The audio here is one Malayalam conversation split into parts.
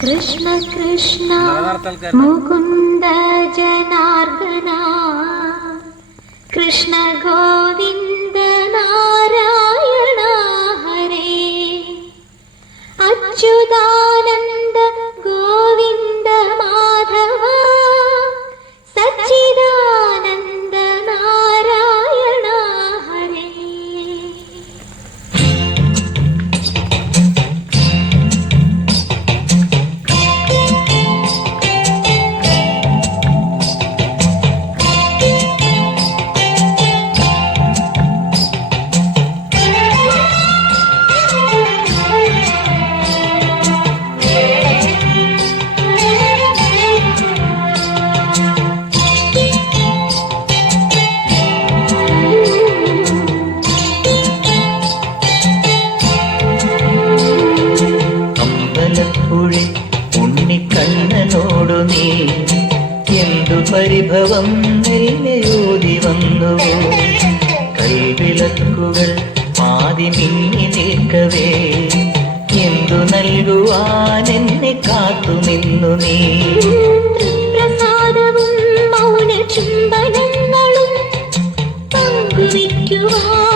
കൃഷ്ണ കൃഷ്ണ മുകുന്ദ ജനാർദ്ദന നീ എന്തു പരിഭവം നിന്നെയോതി വന്നുവോ? കൈവിളക്കുകൾ പാതി മിന്നി നിൽക്കവേ. എന്തു നൽകുവാൻ എന്നെ കാത്തു നിന്നു നീ? പ്രസാദവും മൗന ചുംബനങ്ങളും പങ്കുവയ്ക്കുവാനോടി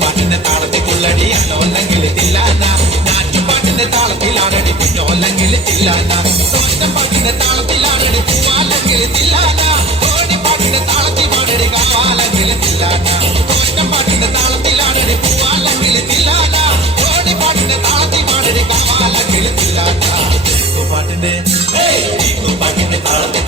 പാട്ടിന്റെ താളത്തിൽ തുള്ളടി അലോല്ലെങ്കിൽ തില്ലാന നാറ്റുപാട്ടിന്റെ താളത്തിലാടടി കുഞ്ഞോല്ലെങ്കിൽ തില്ലാന പാട്ടിന്റെ താളത്തിലാണടി പൂവാല്ലെങ്കിൽ തില്ലാന ഓടിപ്പാട്ടിന്റെ താളത്തിൽ പാടടി കാവാലെങ്കിൽ തില്ലാന പാട്ടിന്റെ താളത്തിലാണടി പൂവാല്ലെങ്കിൽ തില്ലാന ഓടിപ്പാട്ടിന്റെ താളത്തിൽ പാടടി കാവാലെങ്കിൽ തില്ലാന പാട്ടിന്റെ പാട്ടിന്റെ താളത്തിൽ